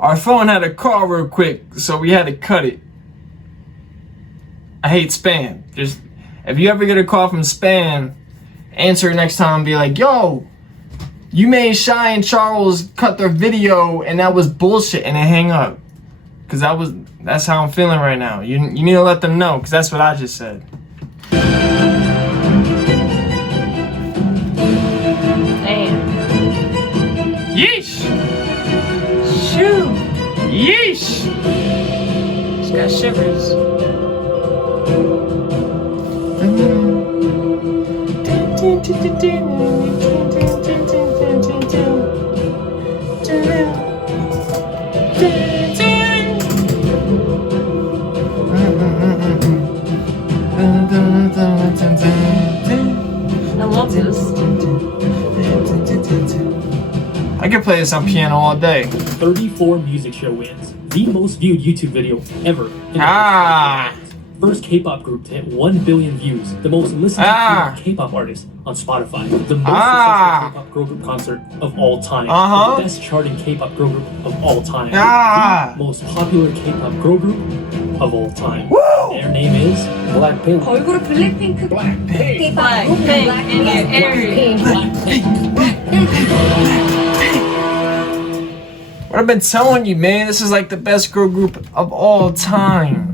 Our phone had a call real quick, so we had to cut it. I hate spam. Just if you ever get a call from spam, answer it next time and be like, yo, you made Shy and Charles cut their video and that was bullshit, and then hang up. Cause that's how I'm feeling right now. You need to let them know, cause that's what I just said. Damn. Yeesh! Shoot. Yeesh! Just got shivers. I love this. I could play this on piano all day. 34 music show wins. The most viewed YouTube video ever. In Ah! First K-pop group to hit 1 billion views. The most listened to K-pop artist on Spotify. The most successful K-pop girl group concert of all time. The best charting K-pop girl group of all time. The most popular K-pop girl group of all time. Woo! Their name is Blackpink. 걸그룹 블랙핑크. Blackpink. What I've been telling you, man, this is like the best girl group of all time.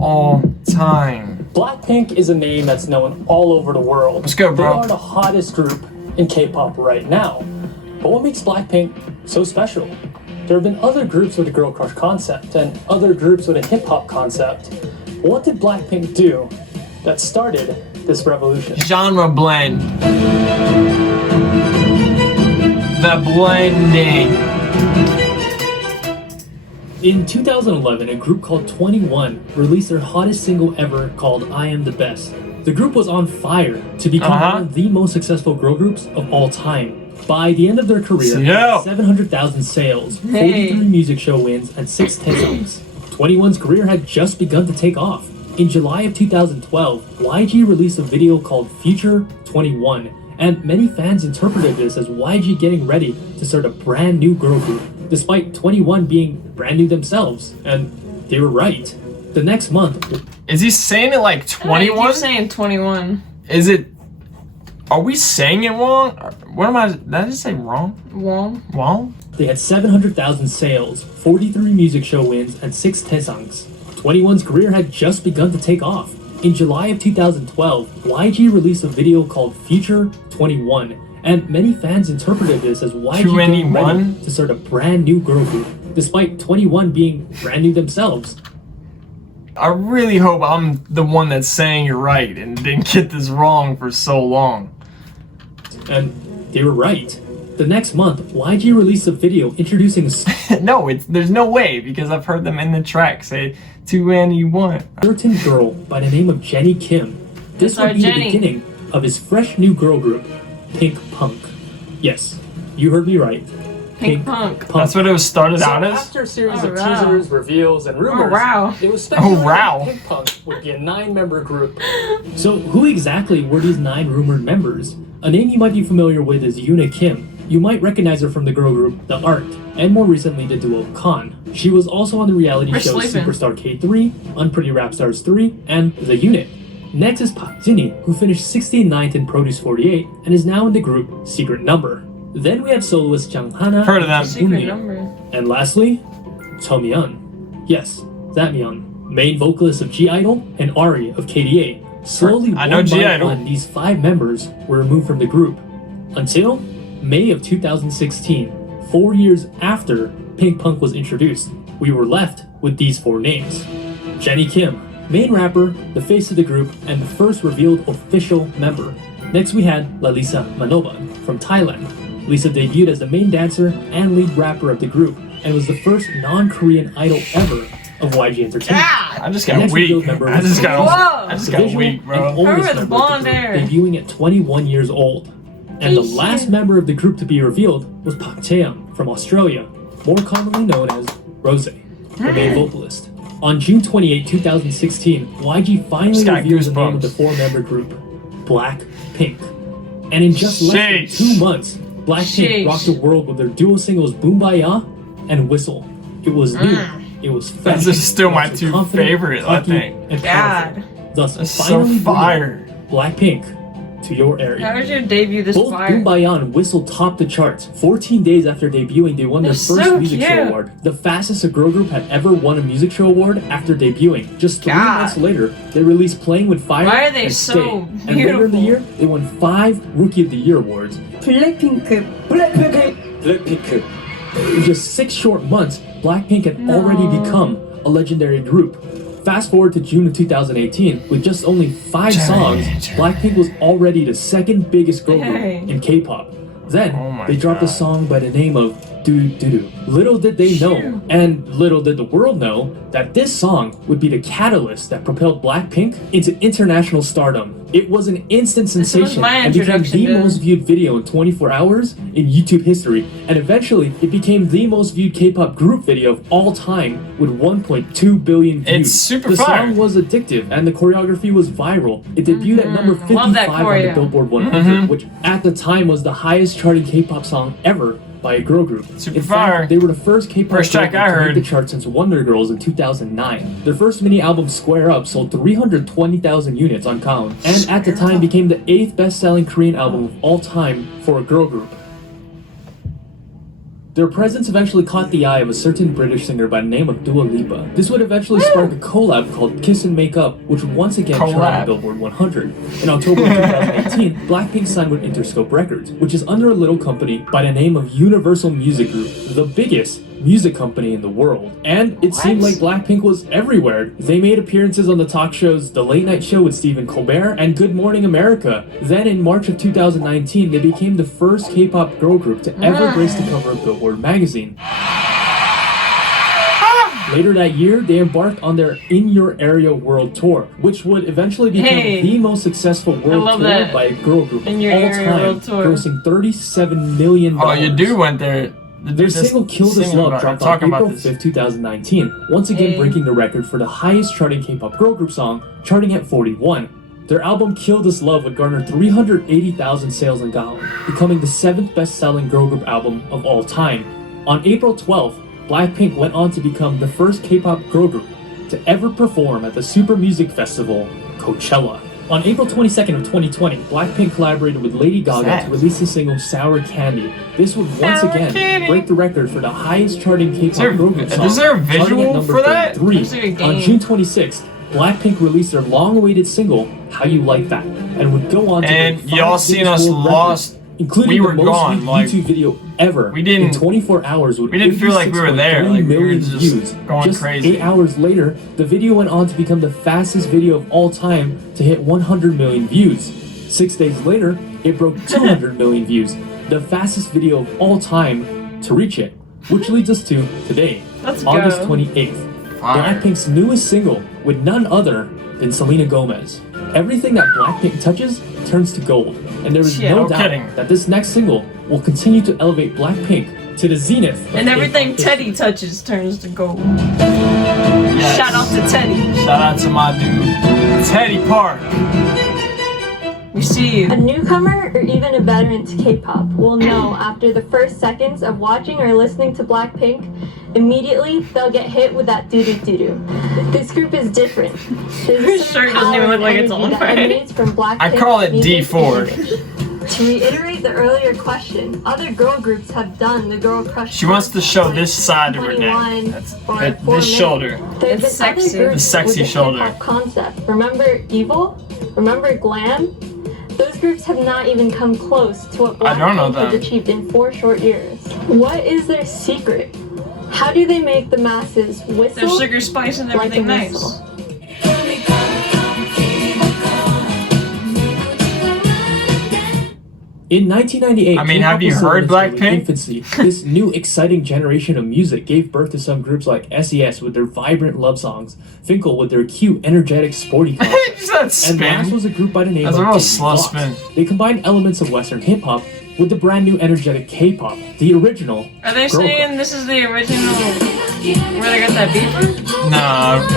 All time. Blackpink is a name that's known all over the world. Let's go, bro. They are the hottest group in K-pop right now. But what makes Blackpink so special? There have been other groups with a girl crush concept and other groups with a hip-hop concept. But what did Blackpink do that started this revolution? Genre blend. The blending. In 2011, a group called 21 released their hottest single ever called I Am the Best. The group was on fire to become one of the most successful girl groups of all time. By the end of their career, 700,000 sales, 43 music show wins, and 6 hit songs. 21's career had just begun to take off. In July of 2012, YG released a video called Future 21, and many fans interpreted this as YG getting ready to start a brand new girl group, despite 21 being brand new themselves, and they were right. The next month... Is he saying it like 21? You're saying 21. Is it... Are we saying it wrong? What am I... Did I just say wrong? Wrong? They had 700,000 sales, 43 music show wins, and 6 taesangs. 21's career had just begun to take off. In July of 2012, YG released a video called Future 21, and many fans interpreted this as YG getting ready to start a brand new girl group, despite 21 being brand new themselves. I really hope I'm the one that's saying you're right and didn't get this wrong for so long. And they were right. The next month, YG released a video introducing No, there's no way, because I've heard them in the track say 21. a certain girl by the name of Jennie Kim. This would be the beginning of his fresh new girl group, Pink Punk. Yes, you heard me right. Pink Punk. That's what it was started out as? After a series of teasers, reveals, and rumors, it was Oh, speculated wow. that Pink Punk would be a 9-member group. So who exactly were these 9 rumored members? A name you might be familiar with is Yoona Kim. You might recognize her from the girl group The Art, and more recently the duo Con. She was also on the reality show Superstar K3, Unpretty Rap Stars 3, and The Unit. Next is Park Jennie, who finished 69th in Produce 48 and is now in the group Secret Number. Then we have soloist Jang Hana Heard of them. Secret Number. And lastly, Cheomyeon. Yes, that Myeon, main vocalist of G-Idol and Ari of KDA. Slowly, I know one by G-Idol. one, these 5 members were removed from the group. Until May of 2016, 4 years after Pink Punk was introduced, we were left with these 4 names. Jennie Kim, main rapper, the face of the group, and the first revealed official member. Next we had Lalisa Manoban from Thailand. Lisa debuted as the main dancer and lead rapper of the group, and was the first non-Korean idol ever of YG Entertainment. I just got weak. I just got weak, bro. And oldest member of the group, debuting at 21 years old. And the last member of the group to be revealed was Park Chae-young from Australia, more commonly known as Rosé, the main vocalist. On June 28, 2016, YG finally revealed the name of the 4-member group, Blackpink. And in just less than 2 months, Blackpink rocked the world with their duo singles Boombayah and Whistle. It was new. It was fresh. This is still my also two confident, favorite, I funky, think. and God. powerful. Thus, That's so finally fire. bringing Blackpink to your area. How was your debut this Both fire? Kumbaya and Whistle topped the charts. 14 days after debuting, they won their They're first so music show cute. award. The fastest a girl group had ever won a music show award after debuting. Just 3 God. months later, they released Playing with Fire Why are they and so Stay. And later in the beautiful? year, they won 5 Rookie of the Year awards. Blackpink. In just 6 short months, Blackpink had already become a legendary group. Fast forward to June of 2018, with just only 5 songs, Blackpink was already the second biggest girl group Hey. in K-pop. Then, Oh my they dropped a God. song by the name of Doo Doo Doo. Little did they know, and little did the world know, that this song would be the catalyst that propelled Blackpink into international stardom. It was an instant was sensation my and became introduction the to- most viewed video in 24 hours in YouTube history, and eventually it became the most viewed K-pop group video of all time with 1.2 billion views. It's super the fire. song was addictive and the choreography was viral. It debuted at number Mm-hmm. Love that 55 on the choreo. Billboard 100, which at the time was the highest charting K-pop song ever by a girl group. Super in fire. fact, they were the first K-pop First girl track group I to make heard. the chart since Wonder Girls in 2009. Their first mini album, Square Up, sold 320,000 units on count, and at the time became the 8th best-selling Korean album of all time for a girl group. Their presence eventually caught the eye of a certain British singer by the name of Dua Lipa. This would eventually spark a collab called Kiss and Make Up, which would once again chart on Collab. Billboard 100. In October of 2018, Blackpink signed with Interscope Records, which is under a little company by the name of Universal Music Group, the biggest music company in the world. And it seemed like Blackpink was everywhere. They made appearances on the talk shows The Late Night Show with Stephen Colbert and Good Morning America. Then in March of 2019, they became the first K-pop girl group to ever grace the cover of Billboard magazine. Later that year, they embarked on their In Your Area World Tour, which would eventually become Hey. the most successful world love tour that. by a girl group In of Your all Area time, World Tour. grossing $37 million. Oh, you do went there. Their single Kill This Singing Love about- dropped on talking about April this. 5th, 2019, once again Hey. breaking the record for the highest charting K-pop girl group song, charting at 41. Their album Kill This Love would garner 380,000 sales in Gaon, becoming the 7th best-selling girl group album of all time. On April 12th, Blackpink went on to become the first K-pop girl group to ever perform at the Super Music Festival, Coachella. On April 22nd of 2020, Blackpink collaborated with Lady Gaga that? to release the single Sour Candy. This would once Sour again Candy. break the record for the highest charting K-pop there- girl group song. is there a charting at visual number for that? 33. Looks like a On game. June 26th, Blackpink released their long-awaited single, How You Like That, and would go on to And break y'all 5 seen Guinness us World lost. records, including We the were most gone, viewed like, YouTube video ever. we didn't- in 24 hours with we didn't feel like we were there, 86.3 like, we were million just views. going Just crazy. 8 hours later, the video went on to become the fastest video of all time to hit 100 million views. 6 days later, it broke 200 million views, the fastest video of all time to reach it. Which leads us to today, Let's August go. 28th. Fire. Blackpink's newest single with none other than Selena Gomez. Everything that Blackpink touches turns to gold, and there is Yeah, no no doubt kidding. that this next single will continue to elevate Blackpink to the zenith. of And everything K-pop Teddy touches turns to gold. Yes. Shout out to Teddy. Shout out to my dude, Teddy Park. We see A you. newcomer or even a veteran to K-pop will know after the first seconds of watching or listening to Blackpink, immediately they'll get hit with that doo-doo-doo-doo. This group is different. There's a His shirt certain doesn't even power look like it's and on energy that right. emanates from Blackpink's I call it music and D4. image. To reiterate the earlier question, other girl groups have done the girl crush. She wants to show this side of her 21 neck. That's, or that, 4 this minutes. shoulder. There's It's been other sexy. groups The sexy with shoulder. hip-hop concept. Remember Evil? Remember Glam? Those groups have not even come close to what I don't know Blackpink has them. achieved in 4 short years. What is their secret? How do they make the masses There's whistle sugar, spice, and like a everything nice. whistle? In 1998, I mean, have K-pop you was still heard in its early Blackpink? infancy. This new exciting generation of music gave birth to some groups like SES with their vibrant love songs, Finkel with their cute, energetic, sporty concept, Just that and last spin. was a group by the name That's of a real Jamie slow Foxx. spin. They combined elements of Western hip hop with the brand new energetic K-pop, the original. Are they girl saying crush. this is the original where they got that beef from? No, I don't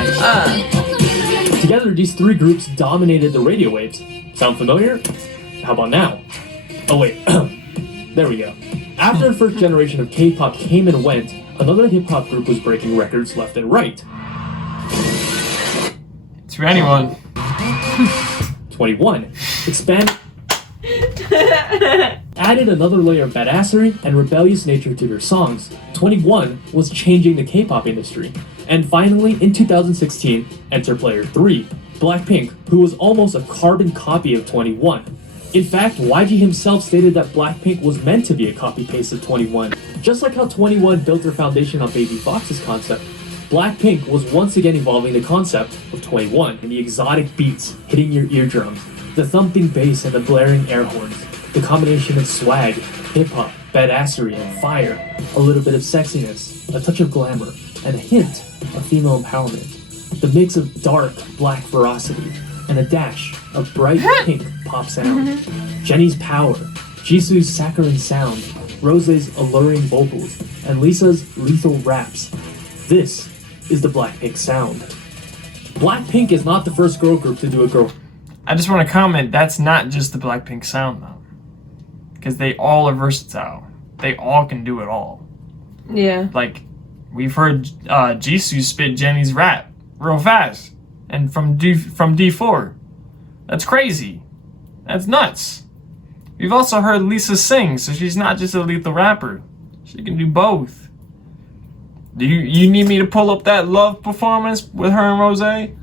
think so. Together, these 3 groups dominated the radio waves. Sound familiar? How about now? Oh wait, there we go. After the first generation of K-pop came and went, another hip-hop group was breaking records left and right. It's for anyone. 21 expanded, added another layer of badassery and rebellious nature to their songs. 21 was changing the K-pop industry. And finally, in 2016, enter player 3, Blackpink, who was almost a carbon copy of 21. In fact, YG himself stated that Blackpink was meant to be a copy-paste of 21. Just like how 21 built their foundation on Baby Fox's concept, Blackpink was once again evolving the concept of 21 and the exotic beats hitting your eardrums, the thumping bass and the blaring air horns, the combination of swag, hip-hop, badassery, and fire, a little bit of sexiness, a touch of glamour, and a hint of female empowerment. The mix of dark black ferocity and a dash of bright pink pop sound. Jennie's power, Jisoo's saccharine sound, Rosé's alluring vocals, and Lisa's lethal raps. This is the Blackpink sound. Blackpink is not the first girl group to do a girl. I just want to comment, that's not just the Blackpink sound though. Because they all are versatile. They all can do it all. Yeah. Like, we've heard Jisoo spit Jennie's rap real fast. And from D4. That's crazy. That's nuts. We've also heard Lisa sing, so she's not just a lethal rapper. She can do both. Do you need me to pull up that Love performance with her and Rosé?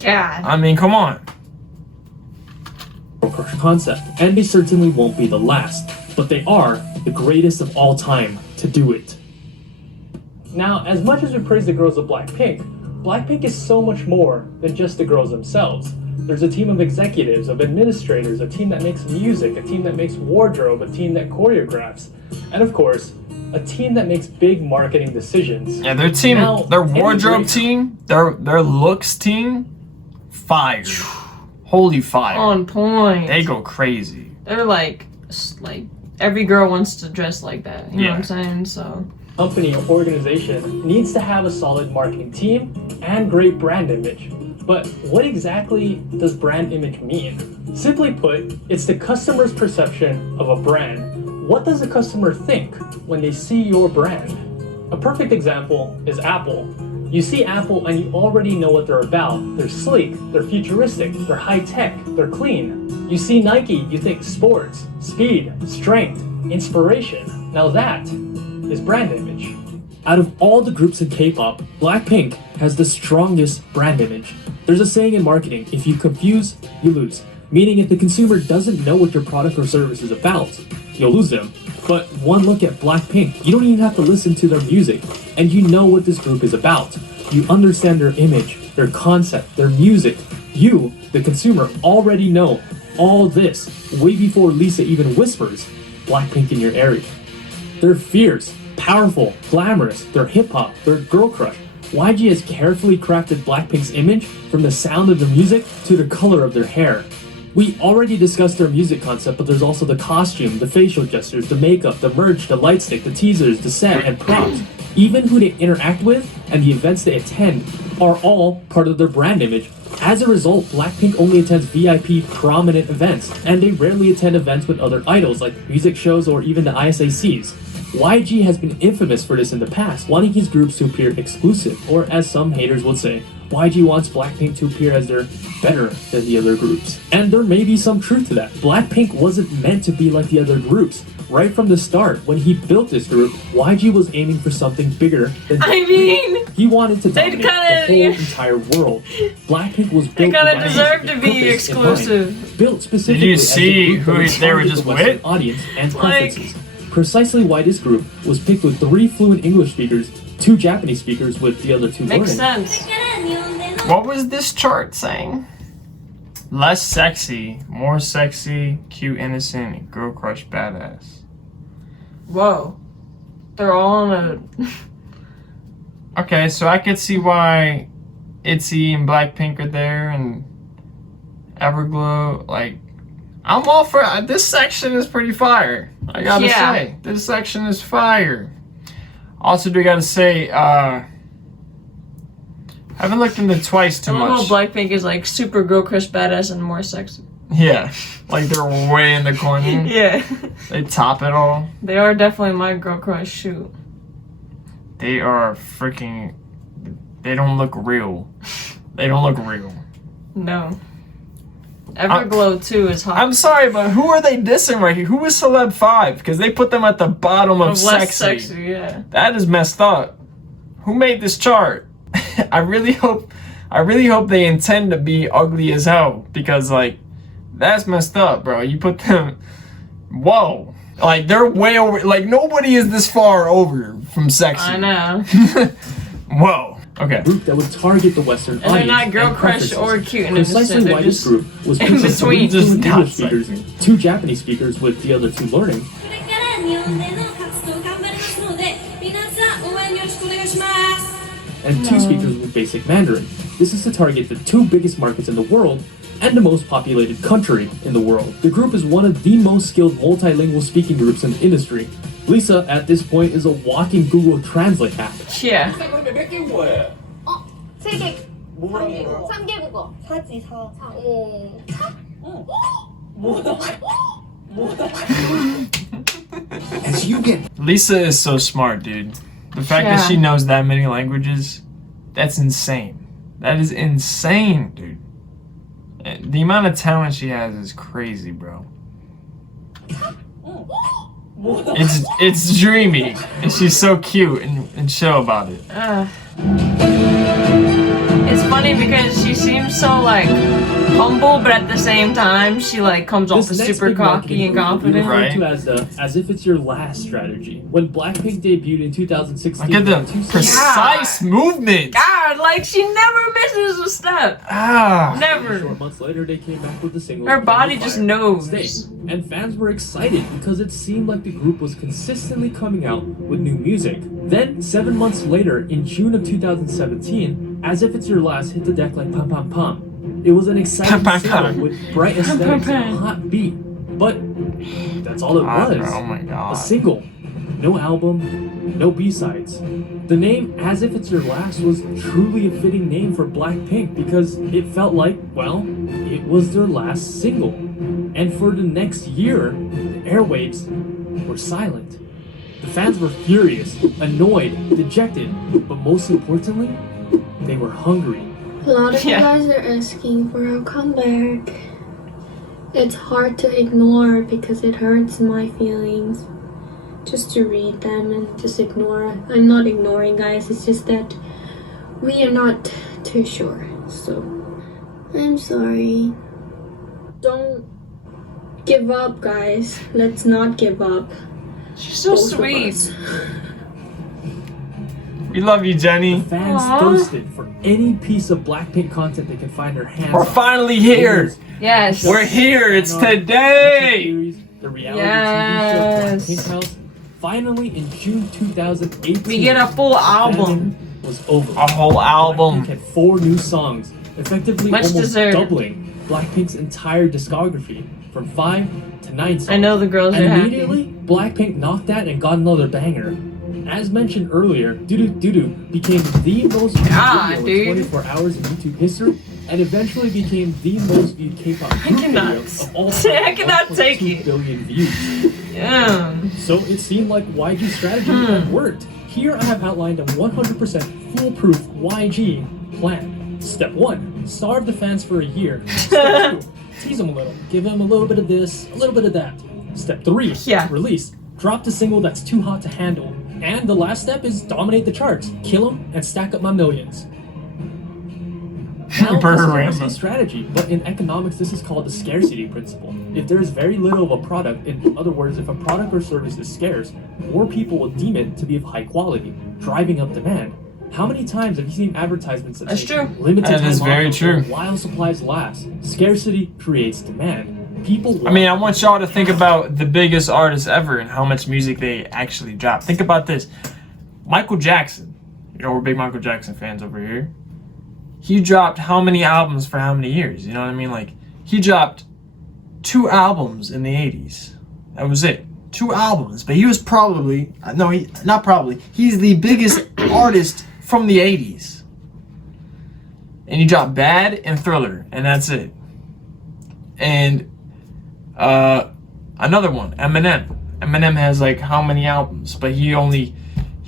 God. I mean, come on. Concept, and they certainly won't be the last, but they are the greatest of all time to do it. Now, as much as we praise the girls of Blackpink, Blackpink is so much more than just the girls themselves. There's a team of executives, of administrators, a team that makes music, a team that makes wardrobe, a team that choreographs, and of course, a team that makes big marketing decisions. Yeah, their team, Now, their wardrobe team, their looks team, fire. Holy fire. On point. They go crazy. They're like every girl wants to dress like that. You know what I'm Yeah. saying? So. Company or organization needs to have a solid marketing team and great brand image. But what exactly does brand image mean? Simply put, it's the customer's perception of a brand. What does the customer think when they see your brand? A perfect example is Apple. You see Apple and you already know what they're about. They're sleek, they're futuristic, they're high-tech, they're clean. You see Nike, you think sports, speed, strength, inspiration. Now that is brand image. Out of all the groups in K-pop, Blackpink has the strongest brand image. There's a saying in marketing, if you confuse, you lose. Meaning if the consumer doesn't know what your product or service is about, you'll lose them. But one look at Blackpink, you don't even have to listen to their music, and you know what this group is about. You understand their image, their concept, their music. You, the consumer, already know all this way before Lisa even whispers Blackpink in your area. They're fierce, powerful, glamorous, they're hip-hop, they're girl crush. YG has carefully crafted Blackpink's image from the sound of their music to the color of their hair. We already discussed their music concept, but there's also the costume, the facial gestures, the makeup, the merch, the light stick, the teasers, the set, and props. Even who they interact with and the events they attend are all part of their brand image. As a result, Blackpink only attends VIP prominent events, and they rarely attend events with other idols like music shows or even the ISACs. YG has been infamous for this in the past, wanting his groups to appear exclusive, or as some haters would say, YG wants Blackpink to appear as they're better than the other groups. And there may be some truth to that. Blackpink wasn't meant to be like the other groups. Right from the start, when he built this group, YG was aiming for something bigger than he wanted to dominate the whole entire world. Blackpink was built They kind with of deserve to be purpose in mind. exclusive. Built specifically Did you as a see group that who would they were target just the Western with? audience and Like- preferences. Precisely why this group was picked with 3 fluent English speakers, 2 Japanese speakers with the other 2 Makes learning. sense. What was this chart saying? Less sexy, more sexy, cute, innocent, girl crush, badass. Whoa. They're all on a. Okay, so I could see why ITZY and Blackpink are there and Everglow. Like, I'm all for this section is pretty fire. I gotta Yeah. say, this section is fire. Also, do gotta say, I haven't looked into Twice too I don't know, much. Blackpink is like super girl crush badass and more sexy. Yeah, like they're way in the corner. Yeah. They top it all. They are definitely my girl crush, shoot. They are freaking. They don't look real. They don't look real. No. Everglow too is hot. I'm sorry, but who are they dissing right here? Who is Celeb 5? Because they put them at the bottom of less sexy. yeah. That is messed up. Who made this chart? I really hope they intend to be ugly as hell, because like that's messed up, bro. You put them. Whoa. Like they're way over. Like nobody is this far over from sexy. I know. Whoa. Okay. Group that would target the Western And audience. they're not girl and crush preferences. or cute and Precisely innocent. why They're this just group was in consisting of between. two Just English not speakers, two Japanese speakers, with the other two learning. これから日本での活動頑張りますので、皆さん応援よろしくお願いします。 And two speakers with basic Mandarin. This is to target the two biggest markets in the world and the most populated country in the world. The group is one of the most skilled multilingual speaking groups in the industry. Lisa, at this point, is a walking Google Translate app. yeah. 세계 3개 국어. 4지 4. 4. As you get Lisa is so smart, dude. The fact that she knows that many languages, that's insane. That is insane, dude. The amount of talent she has is crazy, bro. It's dreamy, and she's so cute and chill about it. It's funny because she seems so like humble, but at the same time she like comes off This as next super big cocky and marketing group confident. we refer to as if it's your last strategy. When Blackpink debuted in 2016, Look at the precise movement. God, like she never misses a step. Ah. Never. Short months later, they came back with the single. Her body just Fire knows. Stay. And fans were excited because it seemed like the group was consistently coming out with new music. Then, 7 months later, in June of 2017, As If It's Your Last hit the deck like pam pam pam. It was an exciting Pam, pam, single pam. with bright aesthetics and a hot beat. But that's all it was. Oh my A god. single. No album, no B-sides. The name As If It's Your Last was truly a fitting name for Blackpink because it felt like, well, it was their last single. And for the next year, the airwaves were silent. The fans were furious, annoyed, dejected, but most importantly, they were hungry. A lot of you Yeah. guys are asking for a comeback. It's hard to ignore because it hurts my feelings. Just to read them and just ignore. I'm not ignoring, guys. It's just that we are not too sure. So, I'm sorry. Don't give up, guys. Let's not give up. She's so Both of sweet. us. We love you, Jennie. Fans Aw. thirsted for any piece of Blackpink content they can find their hands We're on. finally here. Yes. We're here. It's today. The reality Yes. TV show Blackpink House. Finally, in June 2018, We get a full album. fandom was over. A whole album. Blackpink had 4 new songs, effectively Much almost deserved. doubling Blackpink's entire discography from 5 to 9 songs. I know the girls are And happy. immediately, Blackpink knocked that and got another banger. As mentioned earlier, Doo Doo Doo Doo became the most viewed Ah, video dude. in 24 hours in YouTube history, and eventually became the most viewed K-pop group cannot- video of all time. I cannot take 1.2 it. billion views. Yeah. So it seemed like YG's strategy had worked. Here I have outlined a 100% foolproof YG plan. Step 1, starve the fans for a year. Step 2, tease them a little. Give them a little bit of this, a little bit of that. Step 3, Yeah. release. Drop the single that's too hot to handle. And the last step is dominate the charts. Kill them and stack up my millions. Now, this is a risky strategy, but in economics, this is called the scarcity principle. If there is very little of a product, in other words, if a product or service is scarce, more people will deem it to be of high quality, driving up demand. How many times have you seen advertisements that That's say true. limited That time is very offer true. while supplies last? Scarcity creates demand. People I mean, I want y'all to think about the biggest artists ever and how much music they actually drop. Think about this. Michael Jackson. You know, we're big Michael Jackson fans over here. He dropped how many albums for how many years? You know what I mean? Like, he dropped 2 albums in the 80s. That was it. 2 albums. But he was probably, no, not probably. He's the biggest artist from the 80s. And he dropped Bad and Thriller, and that's it. And another one, Eminem. Eminem has like how many albums? But he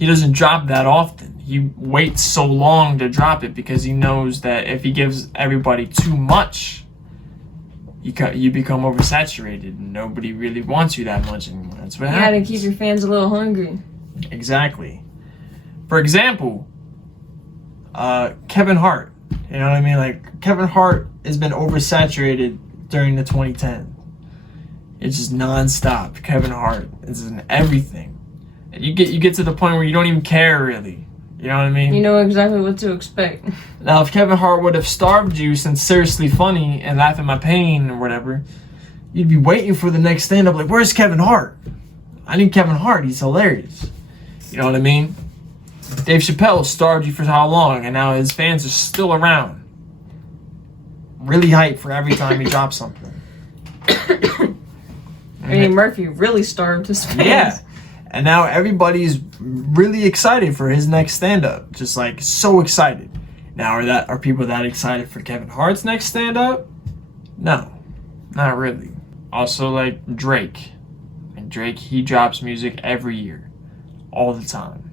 he doesn't drop that often. He waits so long to drop it because he knows that if he gives everybody too much, you become oversaturated and nobody really wants you that much anymore. That's what happens. You gotta keep your fans a little hungry. Exactly. For example, Kevin Hart. You know what I mean? Like, Kevin Hart has been oversaturated during the 2010s. It's just non-stop. Kevin Hart is in everything. And you get to the point where you don't even care, really. You know what I mean? You know exactly what to expect. Now, if Kevin Hart would have starved you since Seriously Funny and Laugh at My Pain or whatever, you'd be waiting for the next stand-up. Like, where's Kevin Hart? I need Kevin Hart. He's hilarious. You know what I mean? Dave Chappelle starved you for how long, and now his fans are still around. Really hyped for every time he drops something. Eddie Murphy really starved his fans. Yeah. And now everybody's really excited for his next stand-up. Just like so excited. Now are people that excited for Kevin Hart's next stand-up? No. Not really. Also, like Drake. And Drake, he drops music every year. All the time.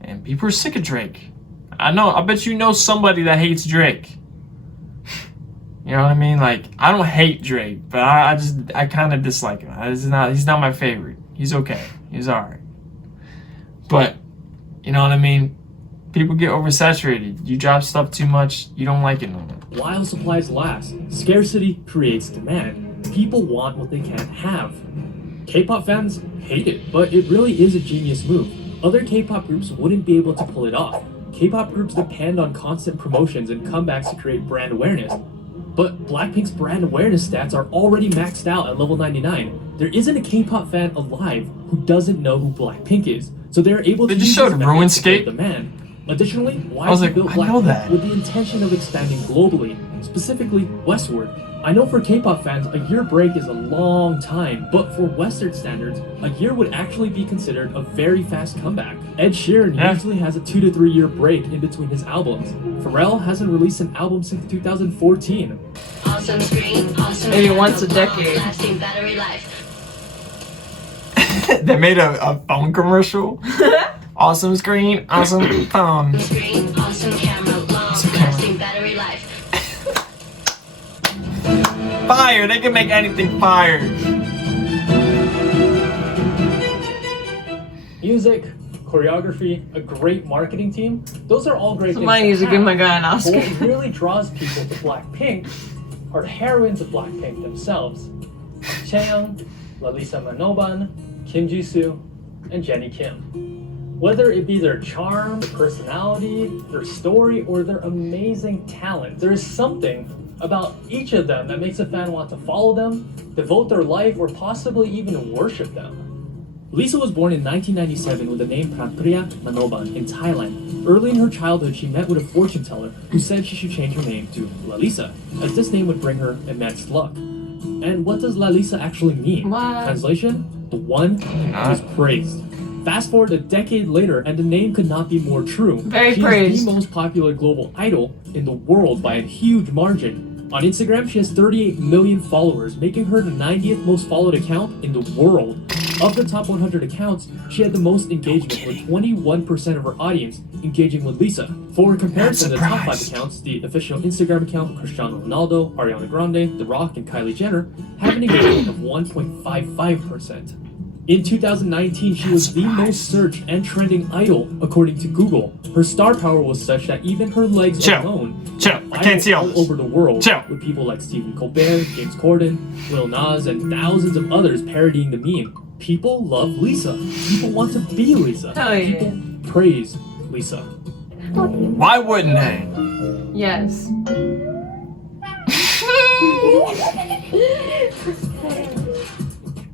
And people are sick of Drake. I bet you know somebody that hates Drake. You know what I mean? Like, I don't hate Drake, but I kind of dislike him. He's not my favorite. He's okay. He's alright. But, you know what I mean? People get oversaturated. You drop stuff too much, you don't like it no more. While supplies last, scarcity creates demand. People want what they can't have. K-pop fans hate it, but it really is a genius move. Other K-pop groups wouldn't be able to pull it off. K-pop groups depend on constant promotions and comebacks to create brand awareness. But Blackpink's brand awareness stats are already maxed out at level 99. There isn't a K-pop fan alive who doesn't know who Blackpink is, so they're able to just use showed this method to build RuneScape. demand. Additionally, I was YG like, built I know that. Blackpink with the intention of expanding globally, specifically westward. I know for K-pop fans, a year break is a long time, but for Western standards, a year would actually be considered a very fast comeback. Ed Sheeran usually has a 2 to 3 year break in between his albums. Pharrell hasn't released an album since 2014. Awesome screen, awesome Maybe camera, once a decade. long-lasting battery life. They made a phone commercial. Awesome screen, awesome phone. Screen, awesome camera, long-lasting battery life. Fire! They can make anything fire. Music, choreography, a great marketing team, those are all great Somebody things needs to give my guy an But Oscar. what really draws people to Blackpink are heroines of Blackpink themselves. Chaeyoung, Lalisa Manoban, Kim Jisoo, and Jennie Kim. Whether it be their charm, their personality, their story, or their amazing talent, there is something about each of them that makes a fan want to follow them, devote their life, or possibly even worship them. Lisa was born in 1997 with the name Pratpriya Manoban in Thailand. Early in her childhood, she met with a fortune teller who said she should change her name to Lalisa, as this name would bring her immense luck. And what does Lalisa actually mean? What? Translation? The one who is praised. Fast forward a decade later, and the name could not be more true. Very She praised. is the most popular global idol in the world by a huge margin. On Instagram, she has 38 million followers, making her the 90th most followed account in the world. Of the top 100 accounts, she had the most engagement, with 21% of her audience engaging with Lisa. For comparison, the top 5 accounts, the official Instagram account, Cristiano Ronaldo, Ariana Grande, The Rock, and Kylie Jenner, have an engagement of 1.55%. In 2019, she was the most searched and trending idol, according to Google. Her star power was such that even her legs alone I can't see all all this. over the world, Chill. with people like Stephen Colbert, James Corden, Lil Nas, and thousands of others parodying the meme. People love Lisa. People want to be Lisa. Hell yeah. People praise Lisa. Why wouldn't they? Yes.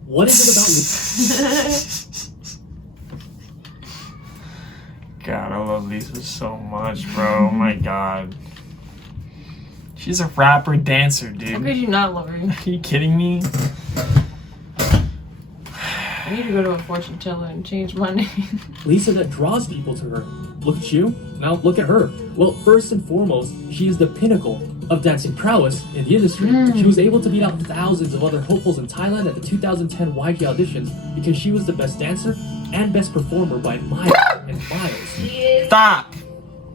What is it about Lisa? God, I love Lisa so much, bro. Oh my god. She's a rapper, dancer, How dude. could you not love her? Are you kidding me? I need to go to a fortune teller and change my name. Lisa that draws people to her. Look at you, now look at her. Well, first and foremost, she is the pinnacle of dancing prowess in the industry. She was able to beat out thousands of other hopefuls in Thailand at the 2010 YG auditions because she was the best dancer and best performer by miles and miles. Stop.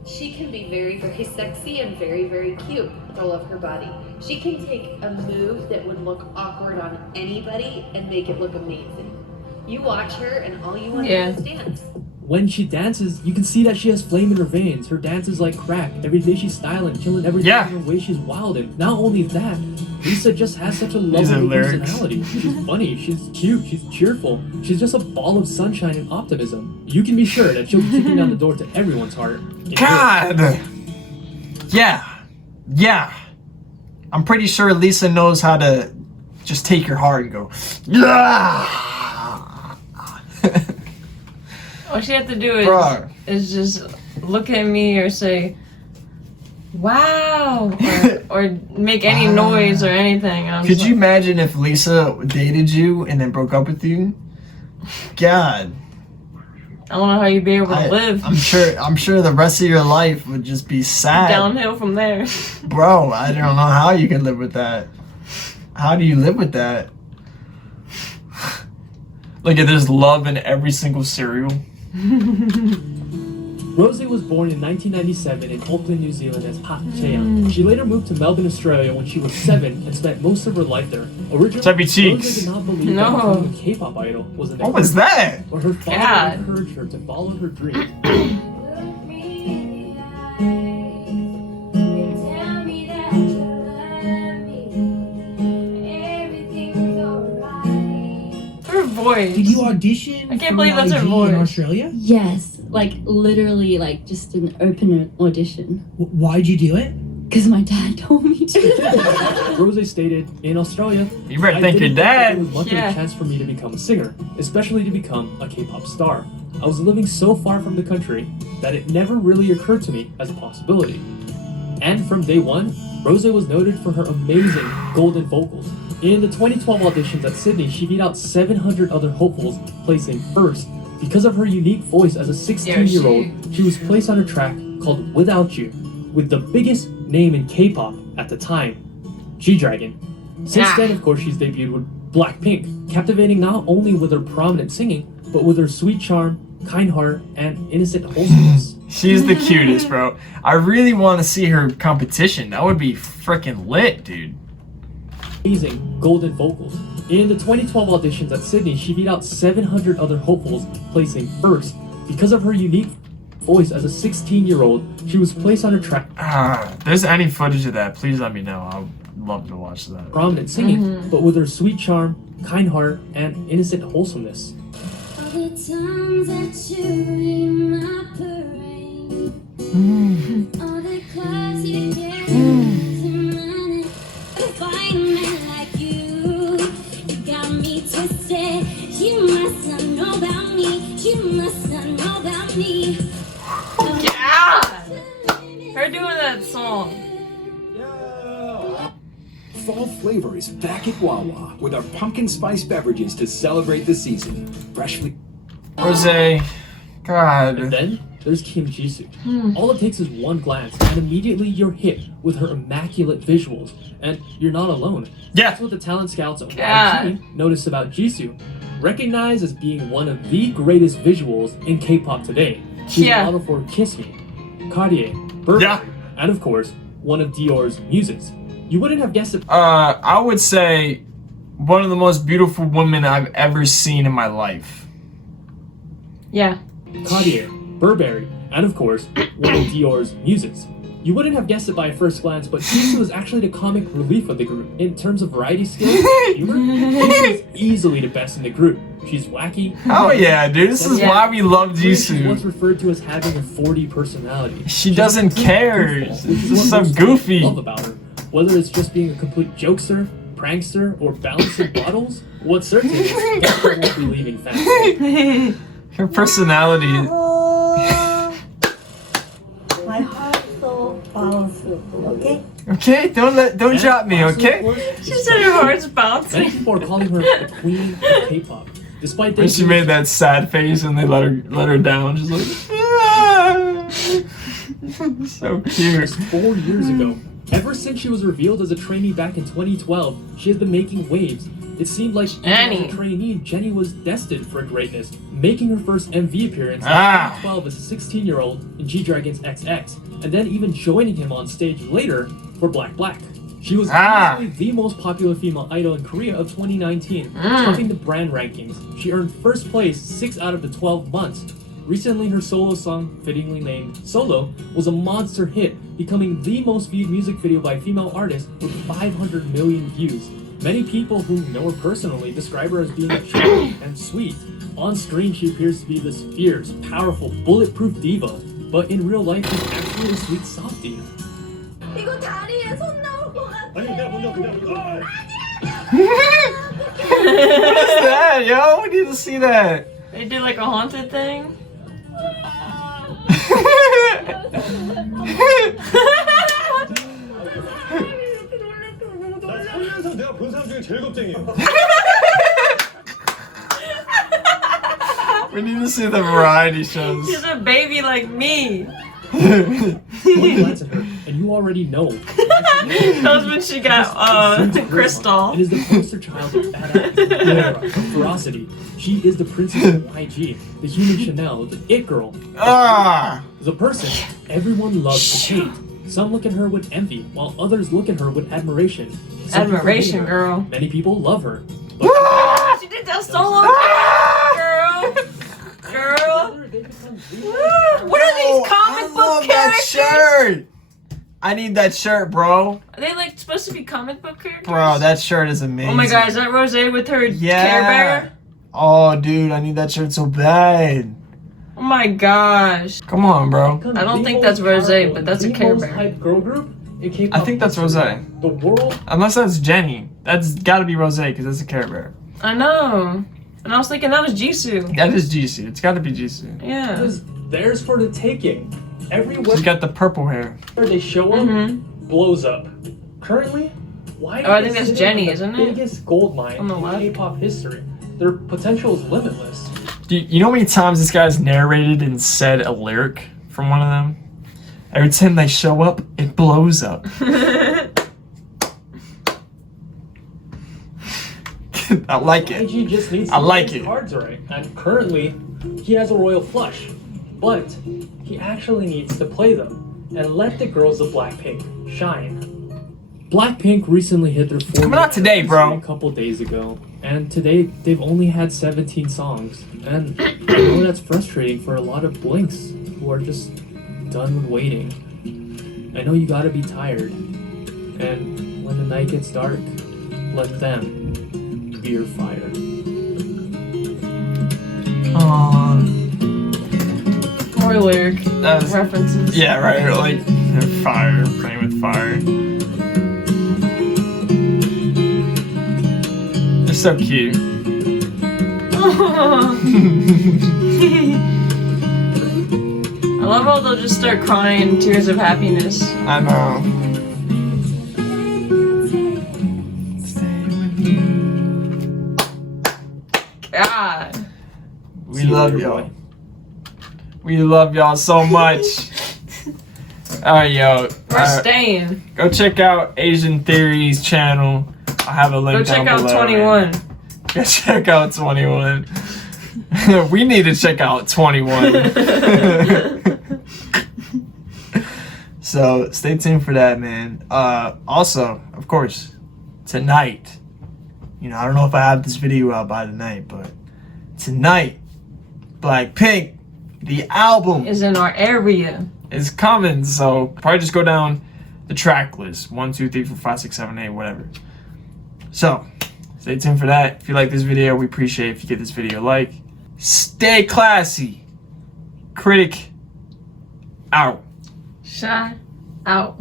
She can be very, very sexy and very, very cute. I love her body. She can take a move that would look awkward on anybody and make it look amazing. You watch her and all you want to do is dance. When she dances, you can see that she has flame in her veins. Her dance is like crack. Every day she's styling, killing everything in her way. She's wild. And not only that, Lisa just has such a lovely personality. She's funny, she's cute, she's cheerful. She's just a ball of sunshine and optimism. You can be sure that she'll be kicking down the door to everyone's heart. God! Yeah. I'm pretty sure Lisa knows how to just take your heart and go, yeah! All she had to do is just look at me or say, wow, or make any noise or anything. Could you imagine if Lisa dated you and then broke up with you? God. I don't know how you'd be able to live. I'm sure the rest of your life would just be sad. Downhill from there. Bro, I don't know how you can live with that. How do you live with that? Look at there's love in every single cereal. Rosé was born in 1997 in Auckland, New Zealand as Pak Cheon. She later moved to Melbourne, Australia when she was 7 and spent most of her life there. Originally, Rosé did not believe that becoming a K-pop idol was an What was that? But her father encouraged her to follow her dreams. Voice. Did you audition? I can't believe that's her voice. In Australia? Yes, like literally, like just an open audition. Why'd you do it? Because my dad told me to. Rosé stated, in Australia, you better thank your dad. It was much of a chance for me to become a singer, especially to become a K-pop star. I was living so far from the country that it never really occurred to me as a possibility. And from day one, Rosé was noted for her amazing golden vocals. In the 2012 auditions at Sydney, she beat out 700 other hopefuls, placing first. Because of her unique voice as a 16-year-old, she was placed on a track called Without You, with the biggest name in K-pop at the time, G-Dragon. Since then, of course, she's debuted with Blackpink, captivating not only with her prominent singing, but with her sweet charm, kind heart, and innocent wholesomeness. She's the cutest, bro. I really want to see her competition. That would be freaking lit, dude. Amazing golden vocals. In the 2012 auditions at Sydney, she beat out 700 other hopefuls, placing first. Because of her unique voice as a 16-year-old, she was placed on a track. There's any footage of that, please let me know. I'd love to watch that. Prominent singing, but with her sweet charm, kind heart, and innocent wholesomeness. All the times that you in my parade, all the class you get to money, find a man like you got me twisted. You must not know about me. You must not know about me. Yeah! Her doing that song. Fall flavor is back at Wawa with our pumpkin spice beverages to celebrate the season. Freshly. Rosé, God. And then there's Kim Jisoo. All it takes is one glance, and immediately you're hit with her immaculate visuals. And you're not alone. Yeah. That's what the talent scouts at YG noticed about Jisoo. Recognized as being one of the greatest visuals in K-pop today. She's a model for Kiss Me, Cartier, Burberry, and of course, one of Dior's muses. You wouldn't have guessed it. I would say one of the most beautiful women I've ever seen in my life. Yeah. Cartier, Burberry, and of course, one of Dior's muses. You wouldn't have guessed it by a first glance, but Jisoo is actually the comic relief of the group. In terms of variety skills and humor, Jisoo is easily the best in the group. She's wacky. Oh yeah, dude, this is why we love She's Jisoo. once referred to as having a 40 personality. She doesn't care. She's so goofy. Love about her. Whether it's just being a complete jokester, prankster, or balancing bottles, what's certain is that won't be leaving fast. Her personality. My heart so powerful, okay? Okay, don't drop me, okay? She said her heart's bouncing. Many people are calling her the queen of K-pop. Despite When she made that sad face and they let her down, she's like, so cute. Just 4 years ago. Ever since she was revealed as a trainee back in 2012, she has been making waves. It seemed like even Jennie. as a trainee, Jennie was destined for greatness, making her first MV appearance in 2012 as a 16-year-old in G-Dragon's XX, and then even joining him on stage later for Black. She was easily the most popular female idol in Korea of 2019, topping the brand rankings. She earned first place 6 out of the 12 months. Recently, her solo song, fittingly named Solo, was a monster hit, becoming the most viewed music video by a female artist with 500 million views. Many people who know her personally describe her as being charming and sweet. On screen, she appears to be this fierce, powerful, bulletproof diva, but in real life, she's actually a sweet softie. 이거 다리에 손 나올 것 같아. What is that, yo? We need to see that. They did like a haunted thing. We need to see the variety shows. She's a baby like me. One glance at her, and you already know. That was when she got Crystal. It is the poster child of badass, of ferocity. She is the princess of YG, the human Chanel, the it girl. The person everyone loves to hate. Some look at her with envy, while others look at her with admiration. Some people hate Admiration, her. girl. Many people love her. She did that solo, girl. What are these comic book characters? That shirt. I need that shirt, bro. Are they like supposed to be comic book characters? Bro, that shirt is amazing. Oh my god, is that Rosé with her Care Bear? Oh, dude, I need that shirt so bad. Oh my gosh. Come on, bro. I don't think that's Rosé, but that's a Care Bear. Hype girl group in K-pop I think that's Rosé. The world. Unless that's Jennie. That's gotta be Rosé, because that's a Care Bear. I know. And I was thinking that was Jisoo. That is Jisoo. It's gotta be Jisoo. Yeah. Because theirs for the taking. Everywhere She's got the purple hair. they show up, blows up. Currently, why? Oh, I think that's Jennie, isn't it? Biggest gold mine On the in left. K-pop history. Their potential is limitless. You know how many times this guy's narrated and said a lyric from one of them? Every time they show up, it blows up. I like it. YG just needs to I like get his it. cards right. And currently, he has a royal flush. But he actually needs to play them and let the girls of Blackpink shine. Blackpink recently hit their 4th Coming out today, bro. a couple days ago. And today, they've only had 17 songs. And I know that's frustrating for a lot of Blinks who are just done with waiting. I know you gotta be tired. And when the night gets dark, let them be your fire. Aww. More lyric That was, references. yeah, right. Like fire, playing with fire. They're so cute. I love how they'll just start crying tears of happiness. I know. God. We love y'all. We love y'all so much. Alright, yo. We're staying. Go check out Asian Theory's channel. I'll have a link Go check down out below. 21. Go check out 21. We need to check out 21. So stay tuned for that, man. Also, of course, tonight, you know, I don't know if I have this video out by tonight, but tonight, Blackpink, the album Is in our area. is coming. So probably just go down the track list 1, 2, 3, 4, 5, 6, 7, 8, whatever. So stay tuned for that. If you like this video, we appreciate it if you give this video a like. Stay classy. CriTiC out. Shot out.